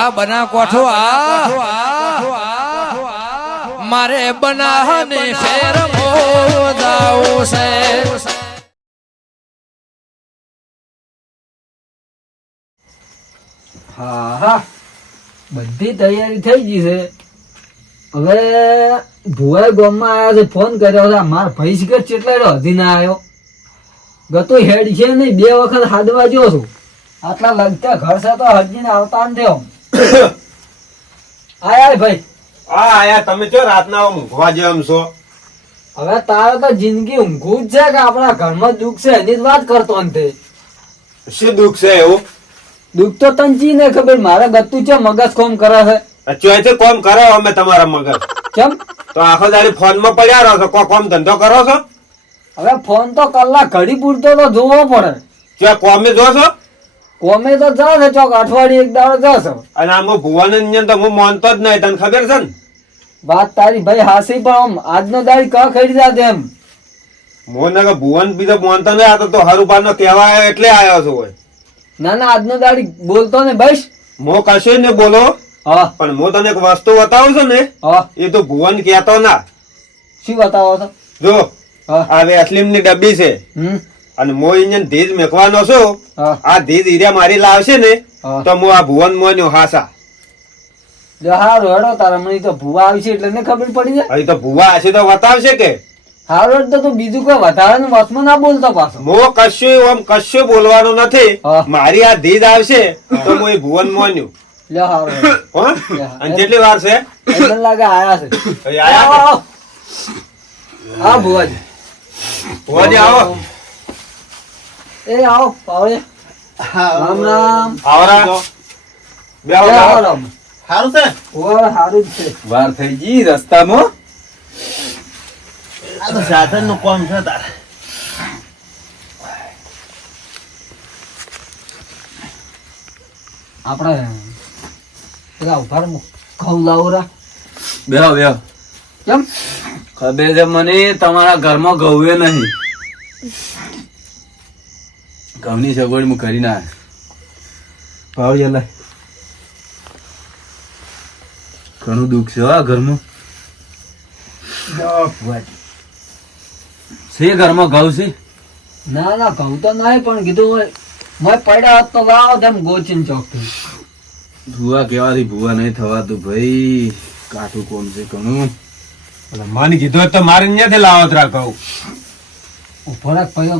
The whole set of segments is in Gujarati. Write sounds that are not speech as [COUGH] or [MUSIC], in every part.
આ બના કોઠો આ. મારે બનાહને શેર મોદાવું છે. હા હા. બધી તૈયારી થઈ ગઈ છે. હવે ભુવાઈ ગામમાં આવ્યા છે ફોન કર્યો છે. મારા ભાઈ શિખર ચેટલા હજી ના આવ્યો. ગતો હેડ છે નહીં. બે વખત હાદવા જો છું. આટલા લગતા ઘર છે તો હજી આવતા ને થયો આયા ભાઈ. આ આયા. તમે જો રાતના ઊંઘવા જેમ છો? હવે તારે તો જિંદગી ઊંઘું જ છે કે આપણા ઘરમાં દુઃખ છે? એની જ વાત કરતો અંતે શું દુઃખ છે એવું? દુઃખ તો તને જી ને ખબર? મારે ગતું છે મગજ કોમ કરે છે? ચોથી કોમ કરો અમે તમારા મગજ. કેમ તો આખો દાડી ફોનમાં પડ્યા રહો છો? કોઈ કોમ ધંધો કરો છો? હવે ફોન તો કલાક ઘડી પૂરતો તો જોવો પડે. ચો કોમે જો છો કોમે તો જશે ચોક અઠવાડિયે એક દાડો જશે અને આમ ભુવન ને તો હું માનતો જ નહીં તને ખબર છે ને? વાત તારી ભાઈ હાસી પણ આમ આજનો દાડી ક ખરી જાત એમ? મોન કે ભુવન બીજો માનતો નહીં આતો તો હરુપાન નો કહેવાય એટલે આવ્યો છું હોય. ના ના આજનો દાડી બોલતો ને બસ. મો કશું ને બોલો હા. પણ હું તને એક વસ્તુ બતાવું છું ને હા. એ તો ભુવન કહેતો ના. શું બતાવો છો? જો આ વેસલીમની ડબ્બી છે. હમ. અને મો ધીજ મેકવાનો છું આ ધીજ હીર્યા મારી લાવશે ને તો હું આ ભુવન મોન્યો હાસા. જો હારું હેડો તારા હમણાં તો ભૂવા આવશે એટલે ને ખબર પડી જાય. અહીં તો ભુવા હશે તો બતાવશે કે. હારો તો તું બીજું કોઈ વધારે વસમાં ના બોલતો પાછો. મો કશું આમ કશું બોલવાનું નથી. મારી આ ધીજ આવશે તો હું એ ભુવન મોન્યું હારું. અને કેટલી વાર છે? લાગે આયા છે. આયા ને? ભુવાજી. ભુવાજી આવો. એ આવો પાવળે. રામ રામ. આવરા બે રામ સારું છે ઓ સારું જ છે. વાર થઈ ગઈ રસ્તામાં. આ તો સાધનનું કામ છે તારે. આપણે પેલા ઊભા રહો, ઘઉં લાવો રા. બેહો બેહો. કેમ? ખબર છે મને તમારા ઘરમાં ઘઉં નહીં. ઘઉંની સગવડ હું કરી ના ભાવ જલા ઘણું દુઃખ છે હા ઘરમાં છે ઘરમાં ઘઉં છે? ના ના ઘઉં તો નાય પણ કીધું હોય મેં પડ્યા હોત તો લાવો તેમ ગોચીન ચોકથી. ભૂવા કેવાથી ભૂવા નહીં થવાતું ભાઈ. કાઠું કોમ છે ઘણું. મને કીધું તો મારે અહીંયાથી લાવો જ કહું ઊભો રાખ પછી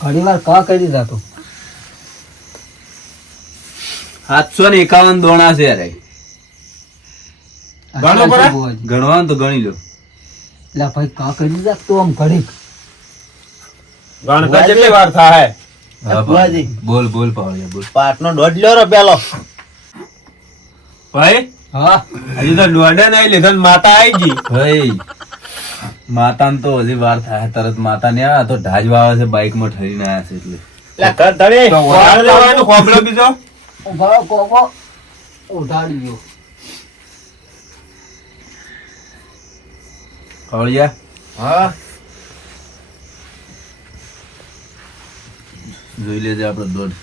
ઘણી વાર કા કરી દેતો સાતસો ને એકાવન દોણા છે અરે? ગણવાનું તો ગણી લો. એટલે ભાઈ કા કરી દીધા તો આમ ઘડીક? ગણતા કેટલી વાર થાય બોલ બોલ પાવડિયા બોલ. પાટનો દોઢ લ્યો રો પેલો. ભાઈ હા. હજી તો દોઢે નહીં લીધો માતા આવી ગઈ. ભાઈ માતાને તો હજી વાર થાય તરત માતા ને આ તો ઢાજવા આવે છે બાઇકમાં ઠરીને આવ્યા છે એટલે. જોઈ લેજે આપડે દોઢ.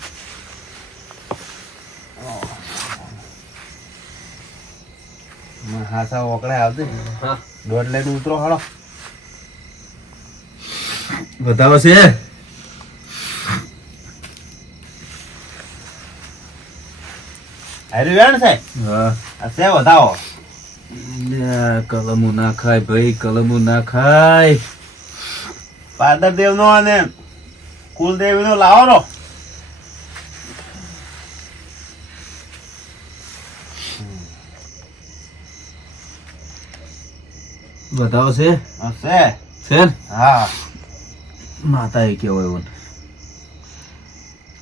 હાસા ઓકળે આવતી. દોઢ લઈને ઉતરો હાલો. બતાવો છે? હારી વેણ છે? હા. છે વધાવો. કલમો ના ખાય ભાઈ કલમો ના ખાય. પાદર દેવ નો અને કુલદેવી નો લાવો નો બતાવો છે? હશે છે. છે હા. માતા એ કેવો એવો.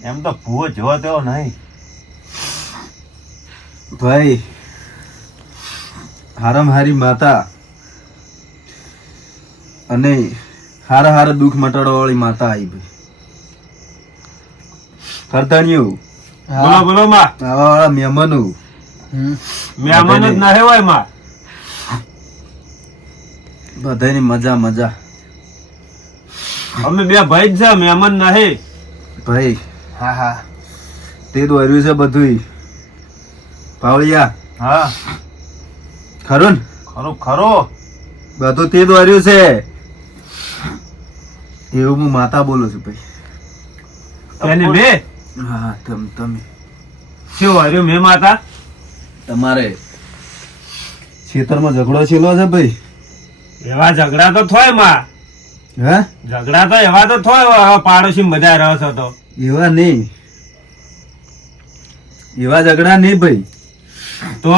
એમ તો ભૂવો જોવા તેવો નહીં. ભાઈ હારામ હારી માતા અને હારા હારા દુઃખ મટાડવા વાળી માતા આવી ભાઈ. ફરતાણિયું બોલો બોલો માં. આવા વાળા મહેમાનો. હમ. મહેમાન જ ના હેવાયમાં. બધાની મજા મજા. અમે બે ભાઈ જ છે મહેમાન નહીં ભાઈ હા હા. તે દોર્યું છે બધું પાવળિયા. હા. ખરું ખરું ખરો. બધું તે દોર્યું છે. એવું હું માતા બોલું છું ભાઈ. એને બે? હા તમ તમે. શું હાર્યું મેં માતા? તમારે ખેતરમાં ઝઘડો છેલો છે ભાઈ? એવા ઝઘડા તો થોયમાં. હે? ઝઘડા તો એવા તો થોય પાડોશી બધા રસ હતો. એવા નહીં. એવા ઝઘડા નહીં ભાઈ. તો?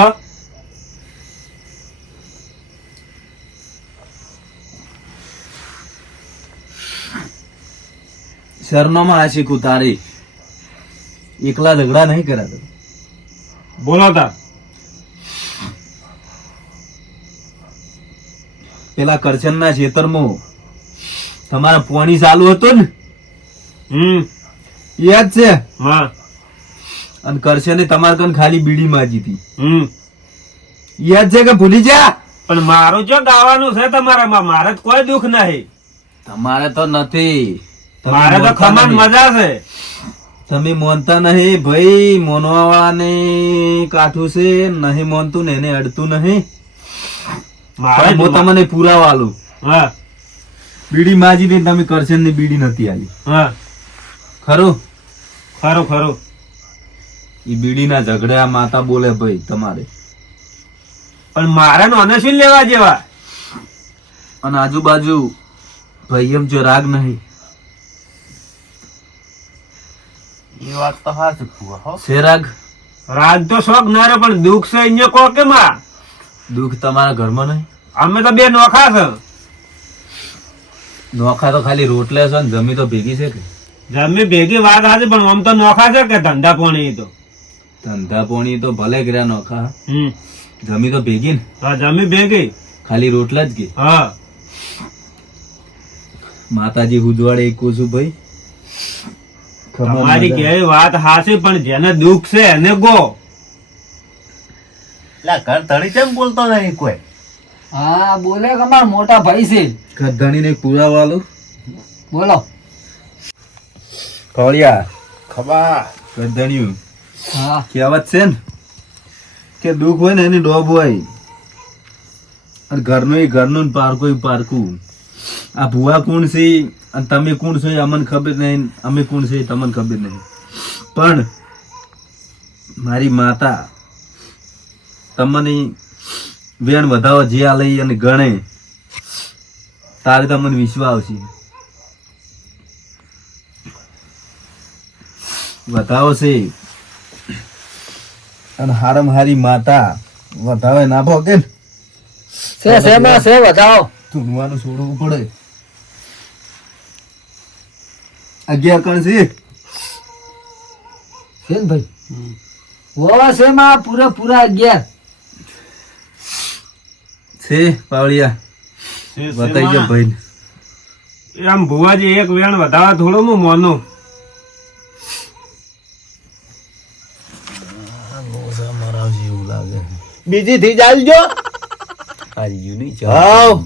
શરણોમાં આ શીખું તારી. એકલા ઝઘડા નહીં કર્યા બોલો તા. પેલા કરચનના ખેતરમાં તમારા પોણી ચાલુ હતું ને? હમ. યાદ છે? હા. અને કરશને તમારે કન ખાલી બીડી માજી હતી. હમ. યાદ છે કે ભૂલી જા પણ મારું જો ગાવાનું છે તમારામાં? મારે તો કોઈ દુઃખ નહીં. તમારે તો નથી. મારે તો ખમણ મજા છે. તમે મોનતા નહીં. ભાઈ મોનવા વાળાને કાઠું છે. નહીં મોનતું ને એને અડતું નહીં. મારે હું તમને પુરાવા આલું. હા. બીડી માજી હતી તમે કરશનની બીડી નથી આલી. હા. ખરો? ખરો ખરો. એ બીડી ના ઝઘડા માતા બોલે ભાઈ તમારે. પણ મારે નો અનશીલ લેવા જેવા? અને આજુબાજુ ભાઈ એમ જો રાગ નહીં. એ વાત તો હાચી હો. છે રાગ? રાગ તો શોખ ના રે પણ દુઃખ છે અહીંયા કો કે માં દુઃખ તમારા ઘરમાં નહીં? અમે તો બે નોખા છે. નોખા તો ખાલી રોટલે છે ને જમી તો ભેગી છે કે? જમી ભેગી વાત સાચી પણ આમ તો નોખા છે કે ધંધા પોણી તો? ધંધા પોણી તો ભલે કર્યા નોખા. જમી તો ભેગી ને? હા જમી ભેગી. ખાલી રોટલા જ કે? હા. માતાજી ઉજવાડે એક છું ભાઈ. તમારી. કેવી વાત હાસી પણ જેને દુઃખ છે એને ગો. ઘર ધણી કેમ બોલતો નહીં કોઈ? હા બોલે કે અમારા મોટા ભાઈ છે. ખદ્દાણીને એક પુરાવા આલું. બોલો. કોળિયા ખબા ખદ્દાણીયું હા. કહેવત છે ને કે દુઃખ હોય ને એની ડોબ હોય. અને ઘરનું એ ઘરનું ને પારકું એ પારકું આ ભુવા કોણ છે? અને તમે કોણ છો એ અમને ખબર નહીં. અમે કોણ છે એ તમને ખબર નહીં. પણ મારી માતા તમને વેણ વધાવો જે આ લઈ અને ગણે તારે તમને વિશ્વા આવશે. વધાવો છે અને હારમ હારી માતા વધાવે ના ભોગે સે છે માં સે વધાવો. ધૂનવાનું છોડવું પડે. અગિયાર કણ છે? છે ને ભાઈ? હોવા છે માં પૂરા પૂરા અગિયાર. છે પાવળિયા. બતાવી જો ભાઈ આમ ભુવાજી એક વેણ વધારે થોડો હું મોનો. બીજી થી ચાલજો હાવ.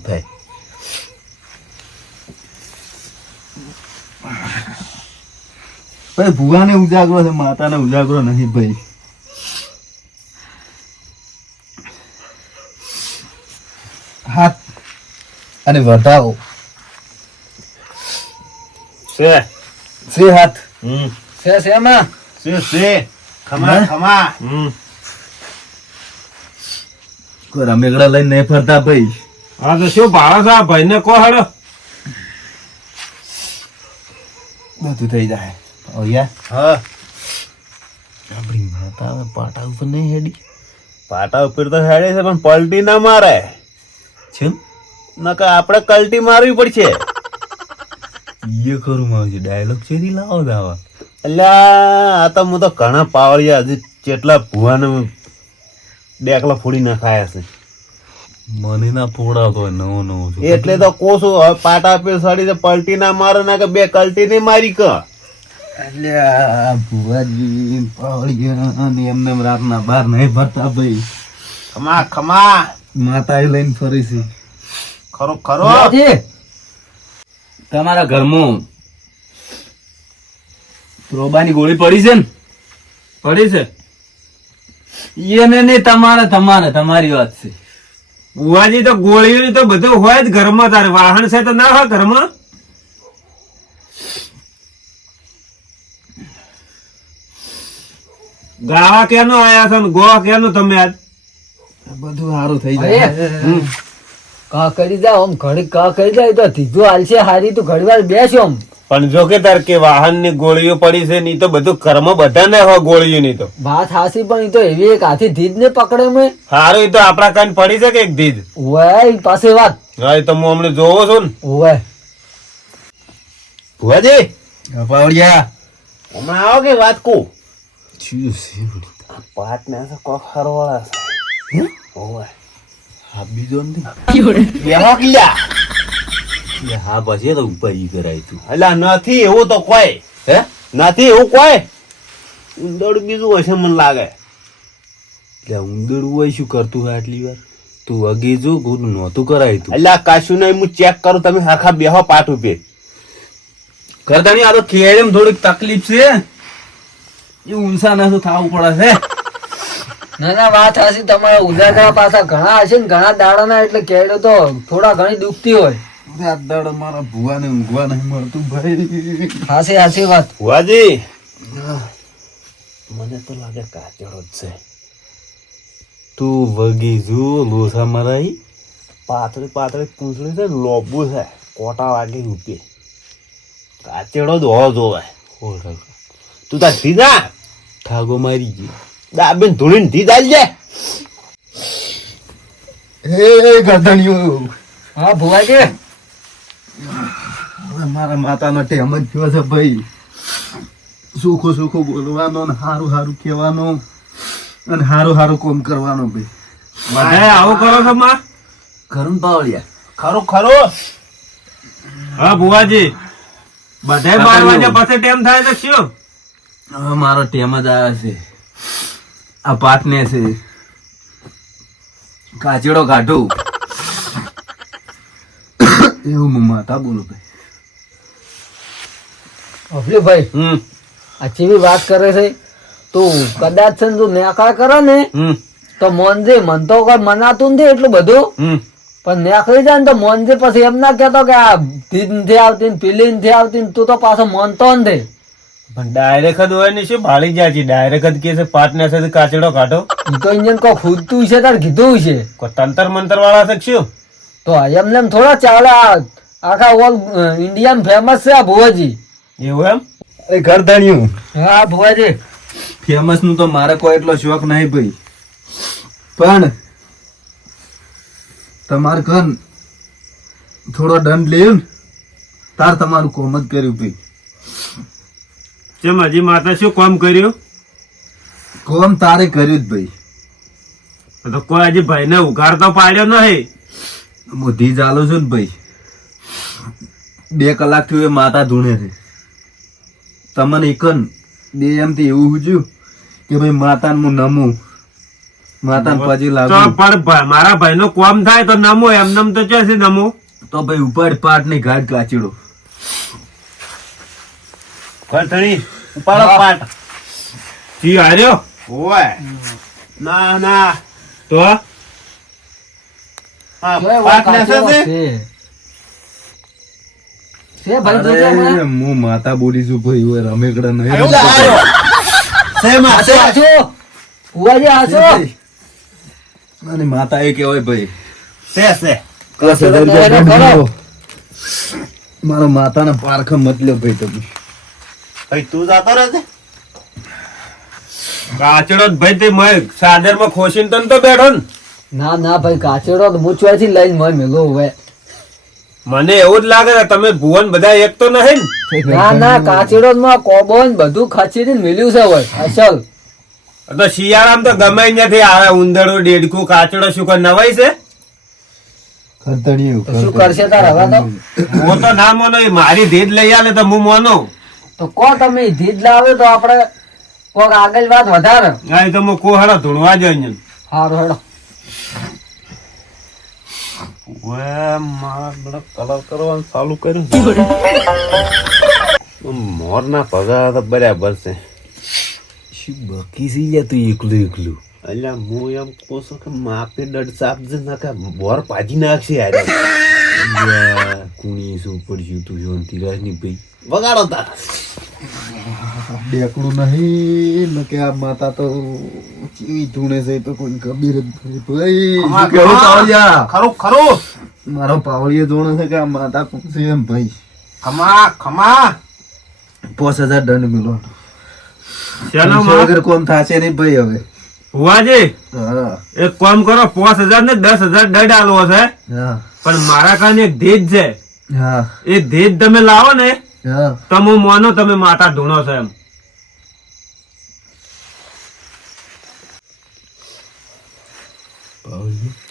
ભાઈ ભુવાને ઉજાગરો છે માતાને ઉજાગરો નથી ભાઈ. હાથ અને વધાવો. છે. છે હાથ. હમ. છે છે માં છે છે. ખમા ખમા. હમ. કોઈ રમેગડા લઈને નહીં ફરતા ભાઈ. હા તો શું ભાડો છે? આ ભાઈને કો હાડો. બધું થઈ જાય. ઓયા હા. આપણી માતા પાટા ઉપર નહીં હેડી. પાટા ઉપર તો હેડે છે પણ પલટી ના મારે. છે નકર આપણે કલટી મારવી પડશે. એ ખરું માવજી ડાયલોગ છે લાવો દાવા. એટલે આ તો હું તો ઘણા પાવળિયા હજી કેટલા ભૂવાને ડેકલા ફોડી નાખાયા છે. મને ના ફોડાવતો હોય નવો નવો એટલે તો કોશું હવે પાટા પે સડી તો પલટી ના મારે ના કે બે કલટી ને મારી ક. એટલે ભુવાજી પાવડિયા અને એમને રાત રાતના બાર નહીં ભરતા ભાઈ. ખમા ખમા. માતા એ લઈને ફરી છે ખરો. ખરો તમારા ઘરમાં પ્રોબાની ગોળી પડી છે ને? પડી છે? એને નહીં તમારે તમારે તમારી વાત છે. બુવાજી તો ગોળીઓ તો બધું હોય જ ઘરમાં તારે. વાહન છે તો ના હોય ઘરમાં? ગાવા કેનો આયા છો ને? ગોવા કેનો તમે આજ? બધું સારું થઈ જાય. કા કરી જાય આમ ઘડી કા કરી જાય તો ધીધું હાલશે હારી તું ઘડી વાર બેસ્યો આમ પણ જો કે તાર કે વાહનની ગોળીઓ પડી છે ની તો બધું કર્મ બધાને હોય ગોળીઓ ની તો. વાત હાસી પણ ઈ તો એવી એક હાથી ધીજ ને પકડે મેં. હારું એ તો આપણા કાન પડી છે કે એક દીધ ઓય પાસે વાત. હા એ તો હું હમણાં જોવો છું ને. ઓય ભુવાજી? પાવડિયા. હમણાં આવો કે વાત કહું શું છે? વાત ને કોક હરવાળા છે. ઓવે હા બીજો નથી બેહો કિલ્લા હા પછી તો ઉપાય કરાય તું. અલા નથી એવું તો કોઈ. હે? નથી એવું કોઈ? ઉંદર બીજું હશે મને લાગે. એટલે ઉંદર હોય શું કરતું હોય આટલી વાર? તું અગે જો નતું નહોતું કરાય તું. અલ્યા કાશું નહીં હું ચેક કરું તમે હરખા બેહો પાટ ઉપર કરતાની આ તો કેળમ થોડીક તકલીફ છે. એ ઊંસા ના તો થાવું પડે છે? ના ના વાત હાસી તમારા ઉદાગરા પાછા ઘણા હશે ને ઘણા દાડાના એટલે કેળો તો થોડા ઘણી દુખતી હોય. રાત દાડો મારા ભુવાને ઊંઘવા નહીં મળતું ભાઈ. હાસી હાસી વાત. ભુવાજી! મને તો લાગે કાચડો જ છે. તું વગી જો લોસા મરાઈ. પાતળી પાતળી પૂંછડી છે લોબુ છે. કોટા વાગી રૂપે. કાચેડો જ હોવો જોવે તું તાર સીધા? ઠાગો મારી ગઈ દાબેન ધૂળીને ધીધ આલી જાય હે ગધણિયું હા ભુવાજી? હવે મારા માતાનો ટેમ જ થયો છે ભાઈ. સુખો સુખો બોલવાનો ને હારું હારું કહેવાનો અને હારું હારું કોમ કરવાનો ભાઈ. બધા આવું કરો છો માં? કરું બાવળિયા. ખરો ખરો. હા બુવાજી બધા બાર વાગ્યા પાસે ટેમ થાય તો શું? હવે મારો ટેમ જ આવે છે. આ પાટને છે. કાચડો કાઢો. એવું માતા બોલો ભાઈ. અભિભાઈ હમ. આ ચેવી વાત કરે છે તું કદાચ છે તું નેકળા કરે ને તો મોનજે મન તો કોઈ મનાતું નથી એટલું બધું. પણ નેકળી જાય ને તો મોનજે પછી એમ ના કેતો કે આ ધીન નથી આવતી ને પેલી નથી આવતી તું તો પાછો મનતો નથી. ડાયરેક્ટ હોય ને શું? ભાળી જાય છે. ડાયરેક્ટ કે છે પાટ સાથે કાચડો કાઢો. તો ઇન્જન કો ખૂદતું છે તાર કીધું છે. કો તંતર મંતર વાળા છે શું? તો એમ થોડા ચાલે આખા ઓલ ઇન્ડિયામાં ફેમસ છે આ ભુવાજી. એવું એમ? અરે ઘર ધણ્યું હા ભુવાજી. ફેમસનું તો મારે કોઈ એટલો શોખ નહીં ભાઈ. પણ તમારે ઘર થોડો દંડ લેવું તાર તમારું કોમ જ કર્યું ભાઈ. ચમ હજી માતા શું કોમ કર્યું? કોમ તારે કર્યું જ ભાઈ. તો કોઈ હજી ભાઈને ઉઘાડતો પાડ્યો નહીં. હું ધી ચાલુ છું ને ભાઈ. બે કલાક થયું એ માતા ધૂણે છે. તમને એકન બે એમથી એવું હુજ્યું કે ભાઈ માતાને હું નમું. માતાને પછી તો લાગુ. પણ મારા ભાઈનો કોમ થાય તો નમો એમ નમ તો છે નમો? તો ભાઈ ઉપાડ પાટની ઘાટ કાચીડો ઘરધણી ઉપાડો પાટ જી હાર્યો? ઓય. ના ના. તો આ? પાટ ને? છે. છે છે ભાઈ. હું માતા બોલી છું ભાઈ રમેકડા નહીં. હાચો, હાચો. ભુવાજી હાચો. અને માતા એ કેવાય ભાઈ. છે છે. કરો. દીધો. મારા માતાના પારખ મત લ્યો ભાઈ તમે. ભાઈ તું જાતો રહેશે કાચડો ભાઈ તે મય સાદરમાં ખોસીને તને તો બેઠો ને. ના ના ભાઈ કાચેડો હું ચોથી લઈને મને મેલો હવે. મને એવું જ લાગે છે તમે ભુવન બધા એક તો નહીં ને. ના ના કાચડો માં કોબો ને બધું ખચીને મેલ્યું છે હોય અસલ. તો શિયાળામાં તો ગમે નથી આવે ઉંદરો ડેડકું કાચડો શું કોઈ નવાઈ છે? શું કરશે તાર હવે તો? હું તો ના મોનો મારી ધીજ લઈ આલે તો હું માનું. તો કો તમે ધીજ લાવે તો આપણે કોક આગળ વાત વધારે. હા એ તો હું કોહડો ધૂણવા જ અહીંયા. હારો હેડો કલર કરવાનું ચાલુ કર્યું મોરના પગાર તો બરાબર છે. શું બકી સી ગયા તું એકલું એકલું? અલ્યા હું એમ કહું છું કે માપે દડ આપજે ના કે બોર પાજી નાખશે યાર. કુણી શું પડ્યું તું જોન તિરાજની ભાઈ? વગાડો તા ડેકડું નહીં ને કે આ માતા તો કેવી ધૂણે છે તો કોઈ કબીર જ નહીં ભાઈ કેવું પાવળિયા. ખરું ખરું. મારો પાવળિયો ધૂણે છે કે આ માતા કોણ છે એમ ભાઈ? ખમા ખમા. પાંચ હજાર દંડ મિલો ચાલો વગર કોમ થશે નહીં ભાઈ હવે. ભુવાજી હા. એક કામ કરો પાંચ હજાર ને દસ હજાર દંડ આલવો છે. હા. પણ મારા કાને એક ધીજ છે. હા. એ ધીજ તમે લાવો ને હા માનો તમે માતા ધૂણો છો એમ.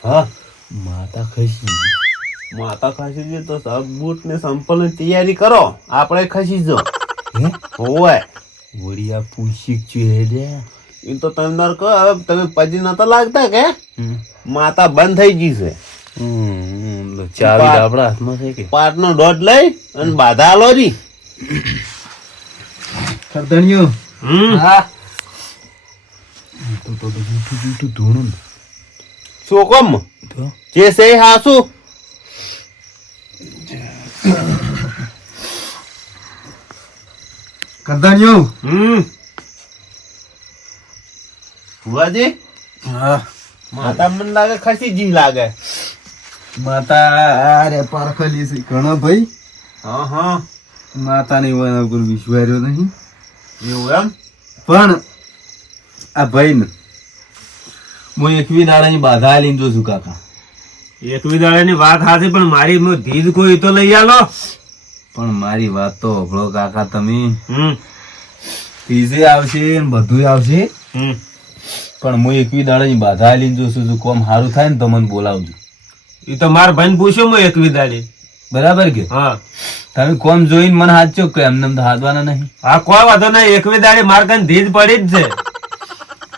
હા? માતા ખસી માતા ખસી છે તો સબ બૂટ ને સંપલની તૈયારી કરો. આપણે ખસી જો હોય વડિયા પૂછી છે રે એ તો તમને કહો હવે તમે પછી નતા લાગતા કે? માતા બંધ થઈ ગઈ છે. ચાવી આપણા હાથમાં છે કે? પાટનો દોઢ લઈ અને બાધા આલો રી ખરદણીઓ હા. તો તો જૂઠું જૂઠું ધૂણું શું કોમ? જે છે હાસુ. ખરદણીઓ હમ. ભુવાજી? હા. માતા મને લાગે ખસી જીવ લાગે. માતા અરે પારખલી છે. ઘણો ભાઈ? હા હા. માતાની વાના ઉપર નહીં. એવું એમ? પણ આ ભાઈ ને હું એકવી દાડાની બાધા જોઉં છું કાકા. એકવી દાડાની વાત હાથી પણ મારી ધીજ કોઈ તો લઈ આલો. પણ મારી વાત તો અભળો કાકા તમે. પીઝે આવશે બધું આવશે. હમ. પણ હું એકવી દાડાની બાધા લઈને જોઉં છું કોમ સારું થાય ને તો મને બોલાવજો. એ તો માર ભાઈ પૂછ્યો હું એક દાડી બરાબર કે? હા. તમે કોમ જોઈને મને હાચો કે એમને એમ તો હાથવાના નહીં. હા કોઈ વાંધો નહીં એક દાડી માર કાન ધીજ પડી જ છે.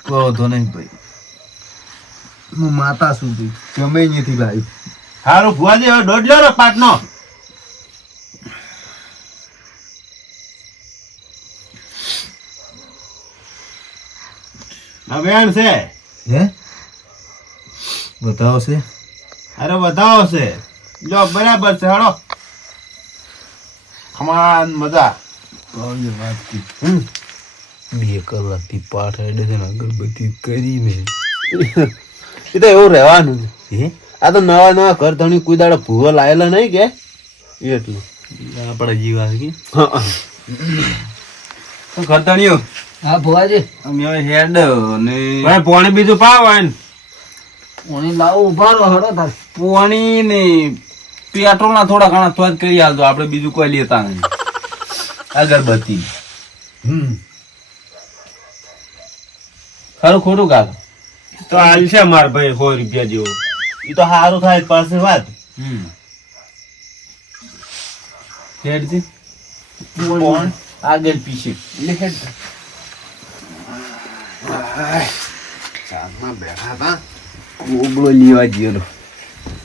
કોઈ વાંધો નહીં ભાઈ. હું માતા સુધી જમે ગમે અહીંયાથી લાવી સારું ભુવાજી હવે દોઢ લ્યો ને પાટનો વેણ છે. હે? બતાવો છે. અરે બતાવો છે. જો બરાબર છે હળો ખમાન મજા. વાત કી. હમ. બે કલાકથી પાઠ હેડે છે ને અગરબત્તી કરીને. [LAUGHS] એ તો એવું રહેવાનું હે? આ તો નવા નવા ઘર ધણી કોઈ દાડો ભૂવો લાયેલા નહીં કે? એટલું. આપણા જીવા કે? હા. [COUGHS] તો હા ભુવાજી. અમે હેડ અને પાણી બીજું પાવ હોય ઓણી લાવો ઊભા રહો હડો તાર પોણી ને પેટ્રોલ ના થોડા ઘણા સ્વાદ કરી આલજો. આપણે બીજું કોઈ લેતા નહીં. અગરબત્તી. હમ. ખરું ખોટું કાલ તો હાલ છે માર ભાઈ સો રૂપિયા જેવો. એ તો સારું થાય પાસે વાત. હમ. હેડજી. કોણ આગળ પીછે ચાલમાં બેઠા હતા. કોબળો લેવા ગયો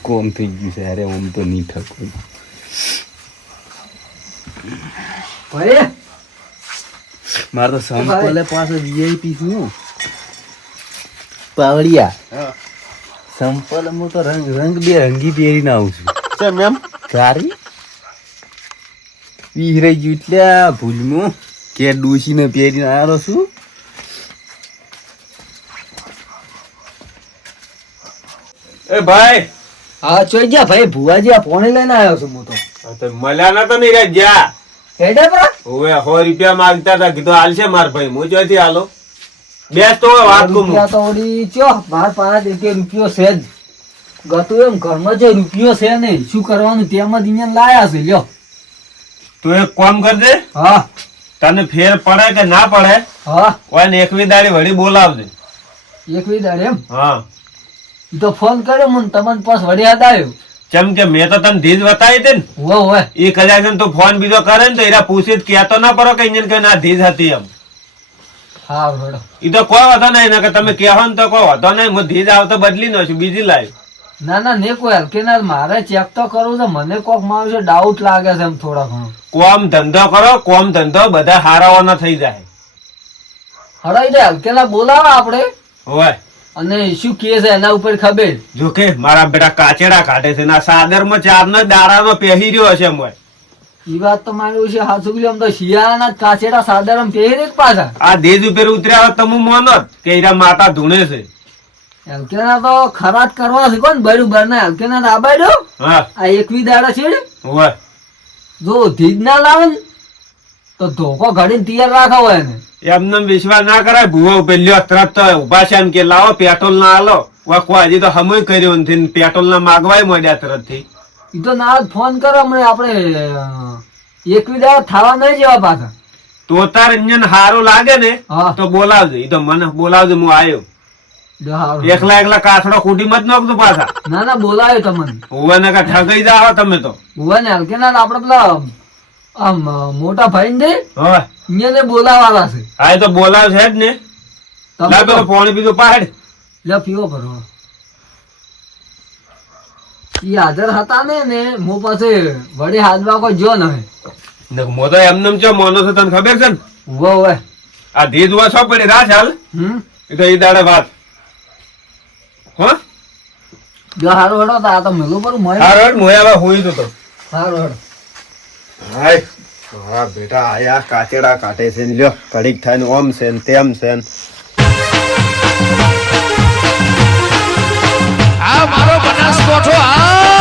કોમ થઈ ગયું છે અરે આમ તો નહીં થતું મારે તો સંપલે પાસે વીઆઈપી છું પાવડિયા સંપલ હું તો રંગ રંગ બે રંગી પહેરીને આવું છું કેમ એમ તારી વિહરાઈ ગયું એટલે આ ભૂલમાં કે ડૂસીને પહેરીને આવ્યો છું એ ભાઈ. હા ચોઈ ગયા. ભાઈ ભુવાજી આ પોણી લઈને આવ્યો છું હું તો. તો મળ્યા ને રે જ્યાં હેડે પરા. હવે સો રૂપિયા માંગતા હતા. કીધું હાલશે માર ભાઈ. હું જોઈથી હાલો. બેસ તો વાત કરું. રૂપિયા તો ઓડી ચો માર પાસે એક રૂપિયો છે જ. ગતું એમ ઘરમાં જે રૂપિયો છે ને શું કરવાનું? તેમાં જ લાયા છે લ્યો. તું એક કામ કરજે. હા. તને ફેર પડે કે ના પડે હા. ને એકવી દાડી વળી બોલાવજે. એક દાડી એમ? હા. તો ફોન કર્યો મને તમને પાસ વળી યાદ આવ્યો. કેમ કે મેં તો તને ધીજ બતાવી હતી ને? હોય હોય એ કદાચ તો ફોન બીજો કરે ને તો એરા પૂછી કહેતો ના પડો કે ઇન્જિન કે ના ધીજ હતી એમ. હા હેડો એ તો કોઈ વાંધો નહીં ને કે તમે કહેવો ને તો કોઈ વાંધો નહીં હું ધીજ આવતો બદલી નો છું બીજી લાવી ના ના ને કોઈ હલકે ના મારે ચેક તો કરવું છે મને કોકમાં છે ડાઉટ લાગે છે એમ થોડા ઘણો. કોમ ધંધો કરો કોમ ધંધો બધા હારાવાના થઈ જાય. હડાઈ દે હલકેલા બોલાવા આપણે. હોય અને શું કે છે એના ઉપર ખબર? જો કે મારા બેટા કાચેડા કાઢે છે ના સાદરમાં ચાર નો દાડાનો પહેરી રહ્યો હશે મોય. એ વાત તો મારું છે હાથું ગયું આમ તો શિયાળાના કાચેડા સાધારણ પહેરે જ પાછા. આ દેજ ઉપર ઉતર્યા તમે મોનો કે એરા માતા ધૂણે છે. એલકેના તો ખરાટ કરવા છે કોણ? બરોબર ને એલકેના દાબાડ્યો હા. આ એકવી દાડા છે હોય. જો ધીજ ના લાવે તો ધોકો ઘડીને તૈયાર રાખો હોય ને એમને વિશ્વાસ ના કરાય ભૂવો પેલ્યો તરત તો ઊભા છે એમ કે લાવો પેટ્રોલ ના આલો. વખો હજી તો હમય કર્યો નથી પેટ્રોલ ના માગવાય મળ્યા તરતથી એ તો ના ફોન કરો હમણે આપણે એક એકવી થવા નહીં જેવા પાછા. તો તાર ઇન્જન હારું લાગે ને હા. તો બોલાવજો. એ તો મને બોલાવજો હું આવ્યો એકલા એકલા કાસડો કુટી મત નાખજો પાછા. ના ના બોલાવ્યો તમને. ઉવા ને ઠગાઈ જાઓ તમે તો. ઉવા ને હલકેના આપડે પેલા આમ મોટા ભાઈ ને હવે ને બોલાવાના છે. હા એ તો બોલાવ છે જ ને. તમે તો- પેલો પાણી બીજું પાડ. લે પીવો ભરો ઈ હાજર હતા ને ને મો પાસે વળી હાથમાં કોઈ જો ને મો તો એમને એમ ચો મોનો છે તને ખબર છે ને? ઊભો હોય આ ધીજ ઉવા છો પડી ચાલ હમ? એ તો ઈ દાડે વાત. હો? જો હારો હડો તો આ તો મેલું પર મોય હારો હડ મોય આવા હોય તો તો હારો હેડો. હાય. હા, બેટા, આયા, કાચેડા કાટે છે લ્યો. ઘડીક થાય ને ઓમ છે ને તેમ છે આ મારો બનાસકોઠો આ